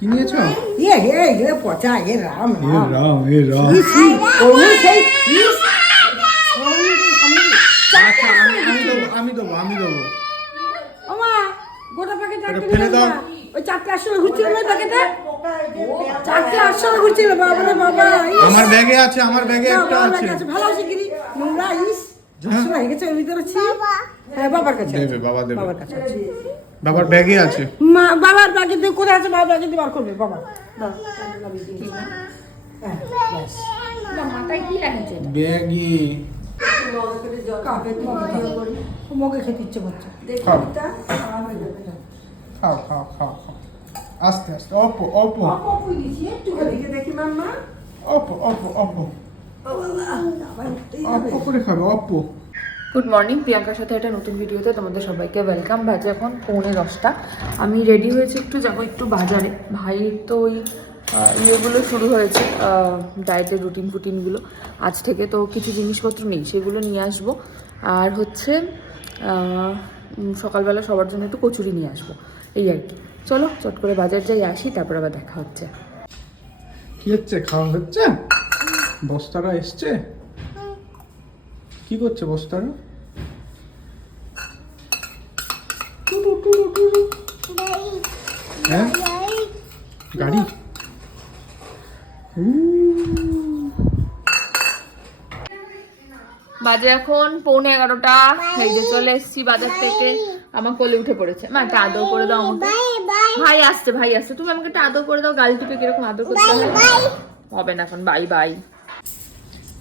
কি নিয়েছো? ইয়ে হে হে পচা এ রাম এ রাম। রাম এ রাম। ওই সেই ইস ওই সামনে আচ্ছা আমি আমি দেবো আমি দেবো ওমা গোটা প্যাকেট ফেলে দাও। ওই চারটে আটশো ঘুরছিল না প্যাকেটে চারটে আটশো ঘুরছিল বাবা রে বাবা। আমার ব্যাগে আছে আমার ব্যাগে একটা আছে। ভালো আছে কিরি। নোংরা ইস। হ্যাঁ। আটশো হয়ে গেছে ভিতরে ছি। হ্যাঁ বাবার কাছে দেবে, বাবা দেবে। বাবার কাছে আছে। বাবার ব্যাগে আছে। মা বাবার প্যাকেট দিয়ে কোথায় আছে? বাবার প্যাকেট দিয়ে বার করবে বাবা। হ্যাঁ, ব্যাস। মাথায় কি মগে খেতে ইচ্ছে করছে। খাও। খাও খাও খাও খাও। আস্তে আস্তে অল্প অল্প দেখি মাম্মা। অল্প অল্প অল্প অল্প করে খাবে অল্প গুড মর্নিং প্রিয়াঙ্কার সাথে একটা নতুন ভিডিওতে তোমাদের সবাইকে ওয়েলকাম বাজে এখন পৌনে দশটা। আমি রেডি হয়েছি একটু, যাব একটু বাজারে। ভাই তো ওই ইয়েগুলো শুরু হয়েছে ডায়েটের রুটিন ফুটিনগুলো আজ থেকে তো কিছু জিনিসপত্র নেই, সেগুলো নিয়ে আসব। আর হচ্ছে সকালবেলা সবার জন্য একটু কচুরি নিয়ে আসব। এই আর কি। চলো, চট করে বাজার যাই, আসি, তারপর আবার দেখা হচ্ছে। কি হচ্ছে? খাওয়া হচ্ছে? বস্তাটা এসছে? কি করছে বস্তাটা হ্যাঁ? গাড়ি? বাজে এখন পৌনে এগারোটা। এই যে চলে এসেছি বাজার থেকে। আমার কোলে উঠে পড়েছে। মা একটা আদর করে দাও আমাকে। ভাই আসছে ভাই আসছে। তুমি আমাকে একটা আদর করে দাও। গাল টিপে কীরকম আদর করতে হয় হবে না এখন। Bye bye.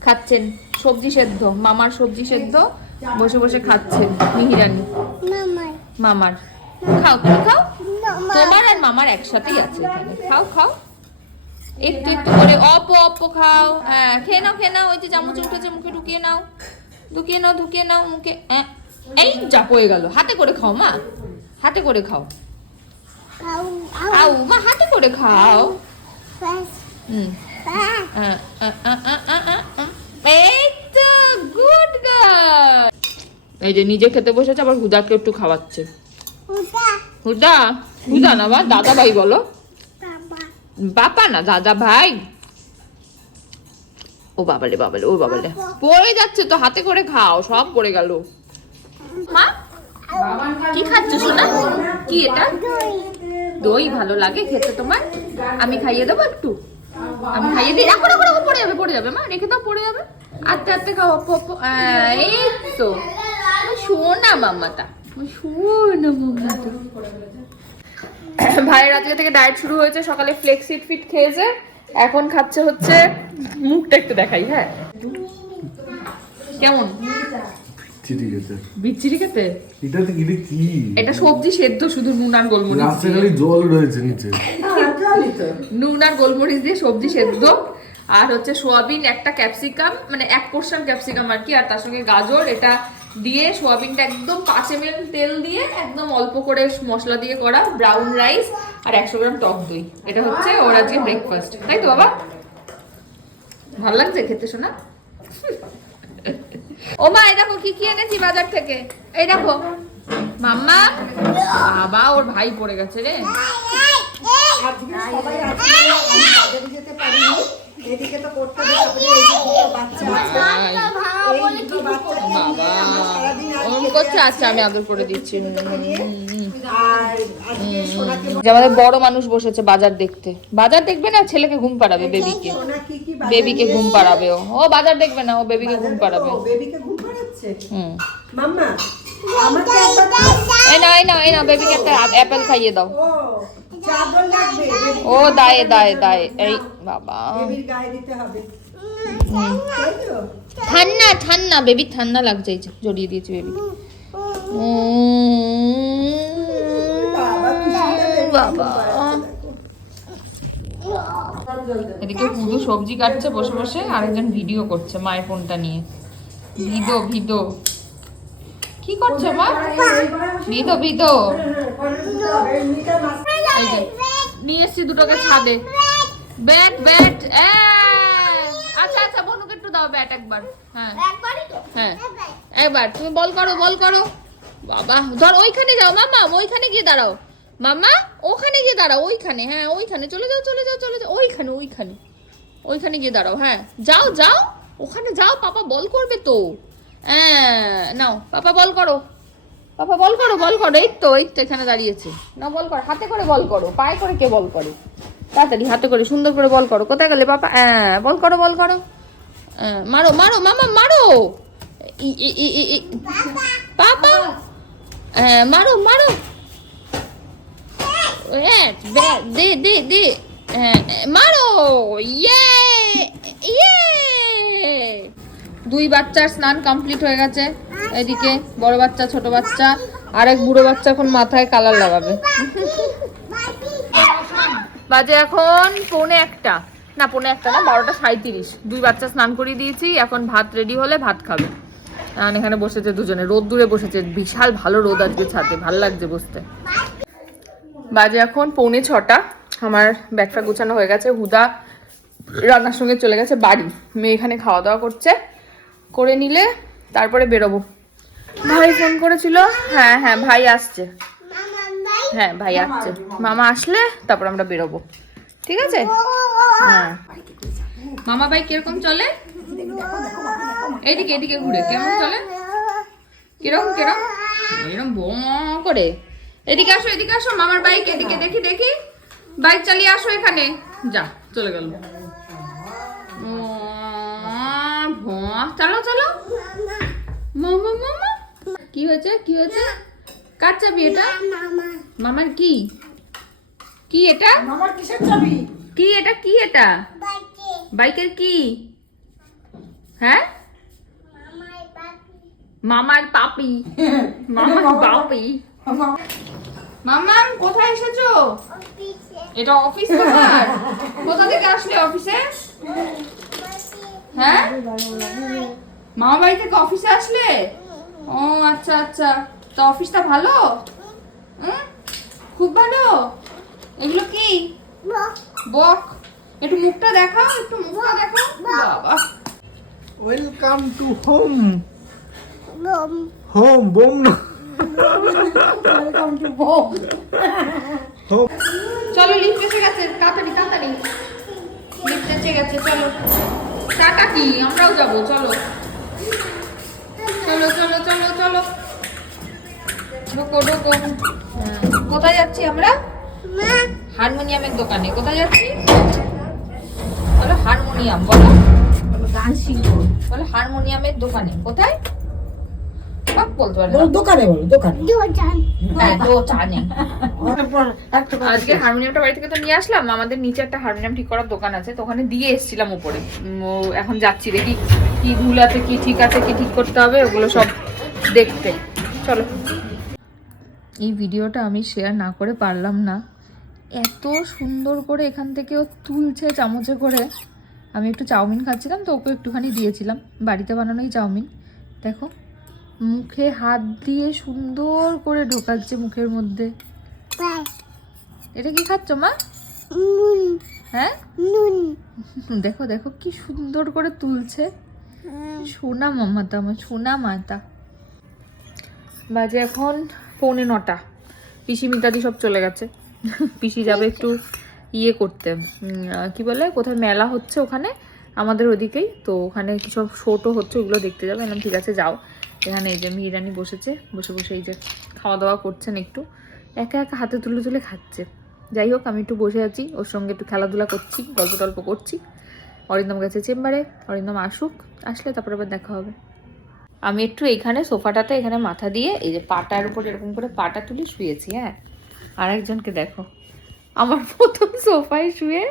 খাচ্ছেন। সবজি সেদ্ধ। মামার সবজি সেদ্ধ। বসে বসে খাচ্ছেন। মিহিরানি। মামার। খাও তুমি খাও? তোমার আর মামার একসাথেই আছে এখানে। খাও খাও। একটু একটু করে অপ অপ খাও। হ্যাঁ খেয়ে নাও খেয়ে নাও। ওই যে চামচ উঠেছে মুখে ঢুকিয়ে নাও। ঢুকিয়ে নাও ঢুকিয়ে নাও মুখে। এই যা পড়ে গেল। হাতে করে খাও মা। হাতে করে খাও। আউ মা হাতে করে খাও। হুম। এই তো গুড গার্ল। এই যে নিজে খেতে বসেছে আবার হুদাকে একটু খাওয়াচ্ছে। হুদা? হুদা? না বা দাদা ভাই বলো বাপা না দাদা ভাই ও বাবালে বাবালে ও বাবালে। পড়ে যাচ্ছে তো হাতে করে খাও সব পড়ে গেল। মা? কি খাচ্ছ শোনা কি এটা? দই ভালো লাগে খেতে তোমার? আমি খাইয়ে দেবো একটু? আমি খাইয়ে দিই? রাখো রাখো রাখো পড়ে যাবে পড়ে যাবে মা রেখে দাও পড়ে যাবে। আস্তে আস্তে খাও এই তো। শোনা ভাইয়ের আজকে থেকে ডায়েট শুরু হয়েছে সকালে ফ্লেক্সিট ফিট খেয়েছে এখন খাচ্ছে হচ্ছে মুখটা একটু দেখাই হ্যাঁ। কেমন? বিচ্ছিরি খেতে। এটা তো এটা কি? এটা সবজি সেদ্ধ শুধু নুন আর গোলমরিচ রাস্তায় খালি জল রয়েছে নিচে। নুন আর গোলমরিচ দিয়ে সবজি সেদ্ধ আর হচ্ছে সোয়াবিন একটা ক্যাপসিকাম মানে এক পোর্শন ক্যাপসিকাম আর কি আর তার সঙ্গে গাজর এটা দিয়ে সোয়াবিনটা একদম পাঁচ এম তেল দিয়ে একদম অল্প করে মশলা দিয়ে করা ব্রাউন রাইস আর একশো গ্রাম টক দই। এটা হচ্ছে ওর আজকে ব্রেকফাস্ট তাই তো বাবা? ভালো লাগছে খেতে শোনা ও মা, এই দেখো কি কি এনেছি বাজার থেকে? এই দেখো। মাম্মা, বাবা, ওর ভাই পড়ে গেছে রে। সবাই এদিকে তো করতে হবে তারপরে এই যে দুটো বাচ্চা আছে। এই দুটো বাচ্চা বাবা সারাদিন ওরম করছে আচ্ছা আমি আদর করে দিচ্ছি। আমাদের বড় মানুষ বসেছে বাজার দেখতে। বাজার দেখবে না? ছেলেকে ঘুম পাড়াবে বেবিকে সোনা কি কি বেবিকে ঘুম পাড়াবে ও। ও বাজার দেখবে না ও বেবিকে ঘুম পাড়াবে। ও, বেবিকে ঘুম পাড়াচ্ছে? হুম। মাম্মা আমাকে একবার এই না এই না এই না বেবিকে একটা অ্যাপেল খাইয়ে দাও। ও চাদর লাগবে? ও দায়ে দায়ে দায়ে এই বাবা। বেবির গায়ে দিতে হবে। ঠান্ডা ঠান্ডা বেবি ঠান্ডা লাগছে এই জড়িয়ে দিয়েছি বাবা। এদিকে পুরো সবজি কাটছে বসে বসে আরেকজন ভিডিও করছে মায়ের ফোনটা নিয়ে। ভিদো ভিদো। কি করছে মা? ভিদো ভিদো। নিয়ে এসছি দুটোকে ছাদে। ব্যাট ব্যাট আচ্ছা আচ্ছা বনুকে একটু দাও ব্যাট একবার। হ্যাঁ। হ্যাঁ। একবার তুমি বল করো বল করো। বাবা, ধর ওইখানে যাও। মামা ওইখানে গিয়ে দাঁড়াও। মামা ওখানে গিয়ে দাঁড়াও, ওইখানে। হ্যাঁ ওইখানে। চলে যাও চলে যাও চলে যাও। ওইখানে ওইখানে। ওইখানে গিয়ে দাঁড়াও হ্যাঁ। যাও যাও। ওখানে যাও, পাপা বল করবে তো। হ্যাঁ নাও, পাপা বল করো। পাপা বল করো বল করো। এই তো এই তো এখানে দাঁড়িয়েছে। না বল করো হাতে করে বল করো পায়ে করে কে বল করে? তাড়াতাড়ি হাতে করে সুন্দর করে বল করো। কোথায় গেলে পাপা হ্যাঁ বল করো বল করো। হ্যাঁ, মারো মারো মামা মারো। পাপা হ্যাঁ মারো মারো। হ্যাঁ দে দে দে হ্যাঁ, মারো। ইয়ে ইয়ে। দুই বাচ্চার স্নান কমপ্লিট হয়ে গেছে। এদিকে বড় বাচ্চা, ছোট বাচ্চা আর এক বুড়ো বাচ্চা এখন মাথায় কালার লাগাবে। বাজে এখন পৌনে একটা। না, পৌনে একটা না, বারোটা সাঁত্রিশ দুই বাচ্চা স্নান করিয়ে দিয়েছি, এখন ভাত রেডি হলে ভাত খাবে। এখানে বসেছে দুজনে রোদ দূরে বসেছে, বিশাল ভালো রোদ আজকে ছাদে, ভালো লাগছে বসতে। বাজে এখন পৌনে ছটা, আমার ব্যাগটা গোছানো হয়ে গেছে, হুদা রান্নার সঙ্গে চলে গেছে বাড়ি। মেয়ে এখানে খাওয়া দাওয়া করছে, করে নিলে তারপরে বেরোবো। ভাই ফোন করেছিল? হ্যাঁ হ্যাঁ ভাই আসছে। হ্যাঁ ভাই আসছে। মামা আসলে, তারপর আমরা বেরোবো। ঠিক আছে? হ্যাঁ। মামা ভাই কীরকম চলে? এদিকে এদিকে ঘুরে। কেমন চলে? কীরকম কীরকম? এরকম বোমা করে। এদিকে আসো এদিকে আসো। মামার বাইক এদিকে দেখি দেখি। বাইক চালিয়ে আসো এখানে। যা, চলে গেল। চলো চলো। মামা মামা কি হয়েছে? কি হয়েছে? কার চাবি এটা? মামার কি? কি এটা? আমার কিসের চাবি? কি এটা? কি এটা? বাইকের কি? হ্যাঁ? মামার পাপি। মামার পাপি মামাম কোথায় এসেছ? এটা অফিস তোমার? কোথা থেকে আসলে অফিসে? হ্যাঁ? মামা বাড়ি থেকে অফিসে আসলে? ও আচ্ছা আচ্ছা। তো অফিসটা ভালো? হুম? খুব ভালো? এগুলো কি? বক। একটু মুখটা দেখাও একটু মুখটা দেখাও। বাবা। ওয়েলকাম টু হোম হোম বোম না। ওয়েলকাম টু বোম চলো লিফট এসে গেছে। তাড়াতাড়ি তাড়াতাড়ি। লিফট এসে গেছে চলো। টাটা কি? আমরাও যাব চলো। ঢোকো ঢোকো কোথায় যাচ্ছি আমরা? হারমোনিয়ামের দোকানে। কোথায় যাচ্ছি? বলো হারমোনিয়াম বলো। গান শিখব বলো হারমোনিয়ামের দোকানে। কোথায়? বলতে পারবে দোকানে বলো দোকানে। হ্যাঁ দোকানে। আজকে হারমোনিয়ামটা বাড়ি থেকে তো নিয়ে আসলাম। আমাদের নিচে একটা হারমোনিয়াম ঠিক করার দোকান আছে। তো ওখানে দিয়ে এসেছিলাম উপরে। ও এখন যাচ্ছি দেখি কি ভুল আছে কি ঠিক আছে কি ঠিক করতে হবে ওগুলো সব দেখতে। চলো। এই ভিডিওটা আমি শেয়ার না করে পারলাম না। এত সুন্দর করে এখান থেকে ও তুলছে চামচে করে। আমি একটু চাউমিন খাচ্ছিলাম তো ওকে একটুখানি দিয়েছিলাম। বাড়িতে বানানোই চাউমিন। দেখো মুখে হাত দিয়ে সুন্দর করে ঢোকাচ্ছে মুখের মধ্যে। এটা কি খাচ্ছ মা? হ্যাঁ? দেখো দেখো কি সুন্দর করে তুলছে। সোনা মামাতা আমার সোনা মাতা। বাজে এখন পৌনে নটা। পিসি মিতাদি সব চলে গেছে। পিসি যাবে একটু ইয়ে করতে। কি বলে? কোথায় মেলা হচ্ছে ওখানে, আমাদের ওদিকেই। তো ওখানে কি সব শোটো হচ্ছে ওগুলো দেখতে যাবে। এলাম ঠিক আছে, যাও। এখানে এই যে মিরানি বসেছে, বসে বসে এই যে খাওয়া দাওয়া করছেন একটু। একা একা হাতে তুলে তুলে খাচ্ছে। যাই হোক, আমি একটু বসে আছি, ওর সঙ্গে একটু খেলাধুলা করছি গল্প টল্প করছি। অরিন্দম গেছে চেম্বারে, অরিন্দম আসুক, আসলে তারপর আবার দেখা হবে। আমি একটু এইখানে সোফাটাতে এখানে মাথা দিয়ে এই যে পাটার উপর এরকম করে পাটা তুলে শুয়েছি হ্যাঁ? আর একজনকে দেখো। আমার প্রথম সোফায় শুয়ে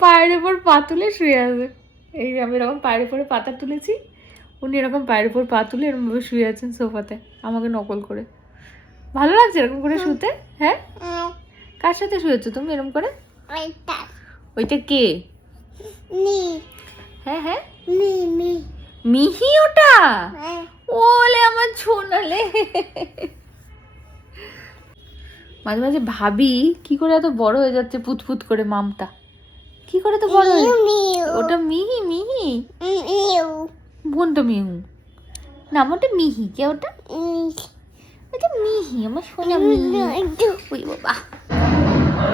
পায়ের উপর পা তুলে শুয়ে আছে। এই যে আমি এরকম পায়ের উপরে পাতা তুলেছি উনি এরকম পায়ের উপর পা তুলে এরকমভাবে শুয়ে আছেন সোফাতে আমাকে নকল করে। ভালো লাগছে এরকম করে শুতে? হ্যাঁ? কার সাথে শুয়েছো তুমি এরকম করে? ওইটা কে? হ্যাঁ হ্যাঁ? মিহি ওটা ওলে আমার ছোনালে। মাঝে মাঝে ভাবি কি করে এত বড় হয়ে যাচ্ছে পুতপুত করে মামটা? কি করে তো বড় হয়ে ওটা মিহি মিহি? বোনটা মিহু না আমারটা মিহি। কে ওটা? ওটা মিহি আমার সোনা মিহি। ওই বাবা।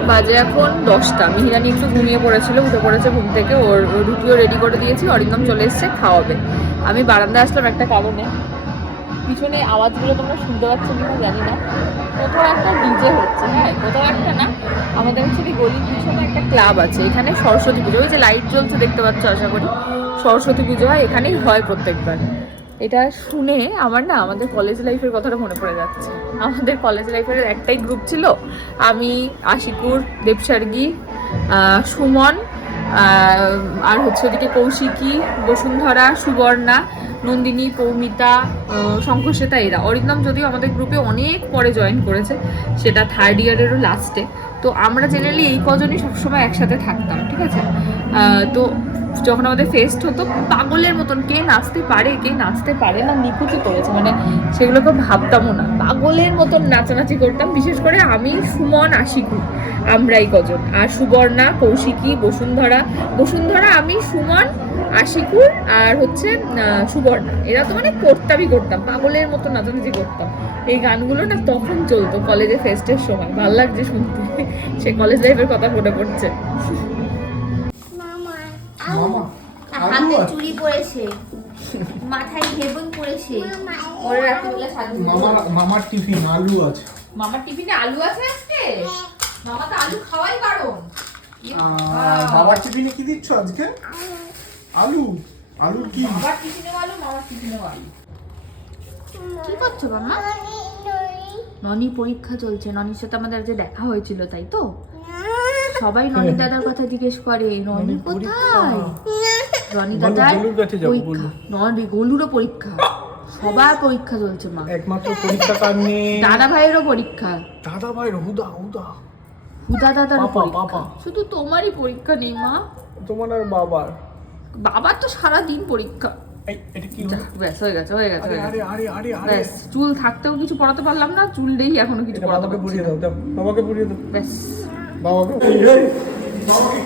বাজে এখন দশটা। মিহিরানি একটু ঘুমিয়ে পড়েছিল, উঠে পড়েছে ঘুম থেকে। ওর রুটিও রেডি করে দিয়েছি, অরিন্দম চলে এসছে খাওয়াবে। আমি বারান্দায় আসলাম, একটা কারণে। পিছনে আওয়াজগুলো তোমরা শুনতে পাচ্ছ কিনা জানি না। কোথাও একটা ডিজে হচ্ছে হ্যাঁ কোথাও একটা না। আমাদের কি গলির পিছনে একটা ক্লাব আছে, এখানে সরস্বতী পুজো। ওই যে লাইট জ্বলছে, দেখতে পাচ্ছ, আশা করি। সরস্বতী পুজো হয়, এখানেই হয় প্রত্যেকবার। এটা শুনে আমার না আমাদের কলেজ লাইফের কথাটা মনে পড়ে যাচ্ছে। আমাদের কলেজ লাইফের একটাই গ্রুপ ছিল আমি আশিকুর দেবসার্গি সুমন আর হচ্ছে ওদিকে কৌশিকী বসুন্ধরা সুবর্ণা নন্দিনী পৌমিতা আহ, এরা। অরিন্দম যদিও আমাদের গ্রুপে অনেক পরে জয়েন করেছে সেটা থার্ড ইয়ারেরও লাস্টে তো আমরা জেনারেলি এই কজনই সবসময় একসাথে থাকতাম, ঠিক আছে? তো যখন আমাদের ফেস্ট হতো, পাগলের মতন, কে নাচতে পারে, কে নাচতে পারে না, নিখুঁতি করেছে মানে সেগুলোকে ভাবতামও না। পাগলের মতন নাচানাচি করতাম, বিশেষ করে আমি, সুমন, আশিকু, আমরাই কজন। আর সুবর্ণা, কৌশিকী, বসুন্ধরা বসুন্ধরা আমি, সুমন আশিকুর আর হচ্ছে সুবর্ণা। এরা তো মানে করতামই করতাম পাগলের মতো নাচানাচি করতাম। এই গানগুলো না তখন চলতো কলেজে ফেস্টের সময়। ভালো লাগছে শুনতে। সে কলেজ লাইফের কথা মনে পড়ছে। হাতে মাথায় হেবন রাত্রিবেলা মামার মামার টিফিন আলু আছে। মামার টিফিনে আলু আছে আজকে? মামা তো আলু খাওয়াই বারণ। বাবার টিফিনে কি দিচ্ছ আজকে? আলু? আলুর কি? বাবার টিফিনেও আলু মামার টিফিনেও আলু। কি করছ মামা ননি পরীক্ষা চলছে। ননির সাথে আমাদের আজকে দেখা হয়েছিল তাই তো? সবাই ননি দাদার কথা জিজ্ঞেস করে ননি কোথায়? রনি দাদার কাছে যাব, পরীক্ষা। ননি গোলুরও পরীক্ষা। সবার পরীক্ষা চলছে মা। একমাত্র পরীক্ষা নেই? দাদা ভাইয়েরও পরীক্ষা। দাদা ভাই হুদা। হুদা হুদা দাদার পরীক্ষা। শুধু তোমারই পরীক্ষা নেই মা। তোমার আর বাবার। বাবার তো সারা দিন পরীক্ষা। এই এটা কি যা, হলো? ব্যাস হয়ে গেছে হয়ে গেছে আরে আরে গেছে। আরে আরে আরে ব্যাস চুল থাকতেও কিছু পড়াতে পারলাম না চুল নেই এখনও কিছু পড়াতে বাবাকে পারছি পড়িয়ে না। দাও দাও বাবাকে পুড়িয়ে দাও। ব্যাস। বাবাকে। বাবাকে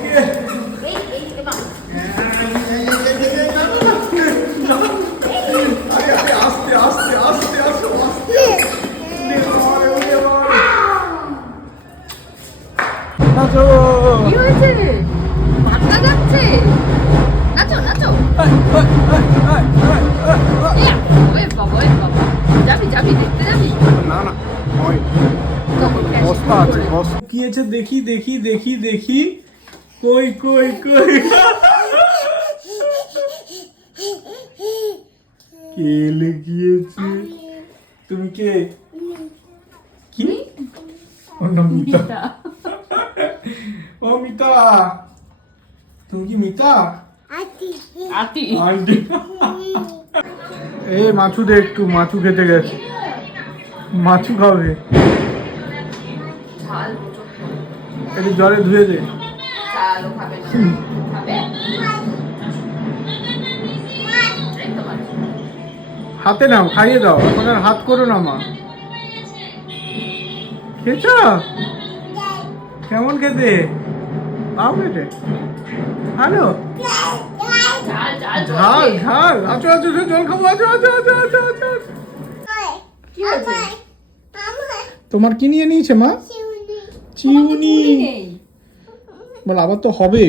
বস্তা আছে বস্তা দেখি দেখি দেখি দেখি। কই কই কই? কে লুকিয়েছে তুমি কে? কি? মিতা। ও মিতা। তুমি কি মিতা? আতি। আন্টি। এ মাছু দে একটু মাছু খেতে গেছে। মাছু খাবে। ঝাল জলে ধুয়ে দে। চালও খাবে না। খাবে হাতে নাও খাইয়ে দাও। এখন আর হাত করো না মা। খেয়েছ? কেমন খেতে? পাও খেতে? ভালো? ঝাল ঝাল আছো। আছো আছো, জল খাব। আছো আছো আছো আছো আছো। তোমার কি নিয়ে নিয়েছে মা? চিউনি বল আবার তো হবে।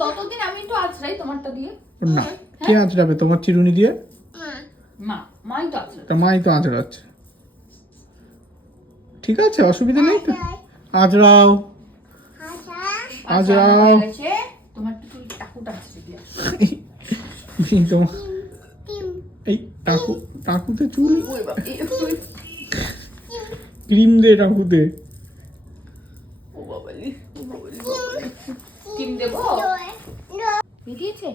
ততদিন আমি একটু তোমারটা দিয়ে। না কে আঁচড়াবে? তোমার চিরুনি দিয়ে? মা মাই তো তা মাই তো আঁচড়াচ্ছে। ঠিক আছে অসুবিধা নেই তো? আঁচড়াও। আজরাও। হয়ে তোমার টাকুটা এই তোমার এই টাকু টাকুতে চুল? ক্রিম দে টাকুতে ও বাবালি, ও বাবালি, বাবালি। ক্রিম দেবো? বেরিয়েছে?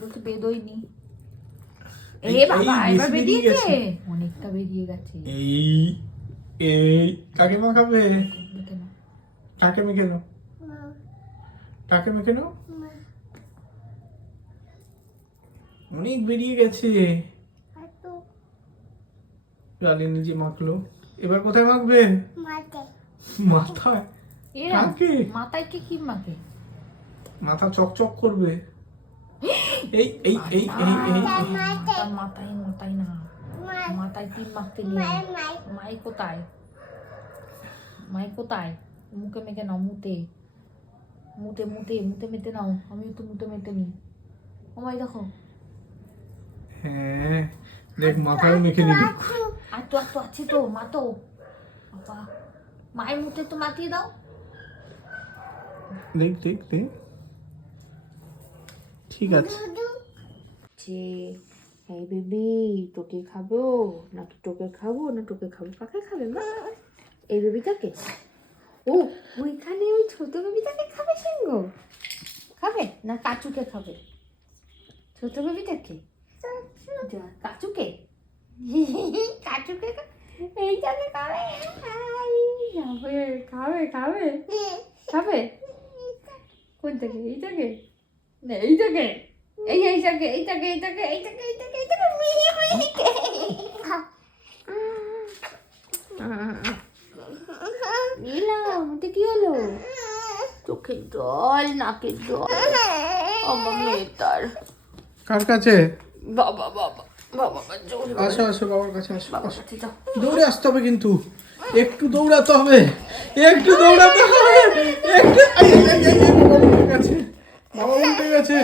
বলতে বেদোয়নি এ বাবা এবার বেরিয়েছে? অনেকটা বেরিয়ে গেছে। এই এই কাকে মাখাবে কাকে মেখে নাও? কাকে মেখে নাও? অনেক বেরিয়ে গেছে। লালি নিজে মাখলো। এবার কোথায় মাখবে? মাথায়। কাকে? মাথায় কে কি মাকে মাথা চকচক করবে। এই এই এই এই এই। মাথায় মাথায় না। মাথায় কি মাখতে নিয়ে মাই কোথায়? মাই কোথায়? মুখে মেখে নাও মুতে। মুতে মুতে মুতে মেতে নাও। আমি তো মুতে মেতে নি। আমায় দেখো। হ্যাঁ দেখ মাথায় মেখে নিবি। আর তো আর তো আছে তো মা তো। বাবা মায়ের মুখে তো মাতিয়ে দাও। দেখ দেখ দেখ। ঠিক আছে। যে এই বেবি তোকে খাব? নাকি তোকে খাব? না তোকে খাব? কাকে খাবে মা? এই বেবিটাকে ও ওইখানে ওই ছোট বেবিটাকে খাবে সিংহ? খাবে? না কাচুকে খাবে? ছোট বেবিটাকে যা, কাচুকে। কাচুকে? এইটাকে খাবে? খাবে খাবে খাবে। খাবে? কোনটাকে? এইটাকে? এইটাকে এই এইটাকে এইটাকে এইটাকে এইটাকে এইটাকে এইটাকে মিহি মিহিকে নিলাম এটা কি হলো চোখের জল নাকের জল আমার মেয়েটার কার কাছে বাবা বাবা বাবা আসো আসো বাবার কাছে আসো। কাছে দৌড়ে আসতে হবে কিন্তু একটু দৌড়াতে হবে একটু দৌড়াতে হবে একটু আই, বাবা গেছে গেছে।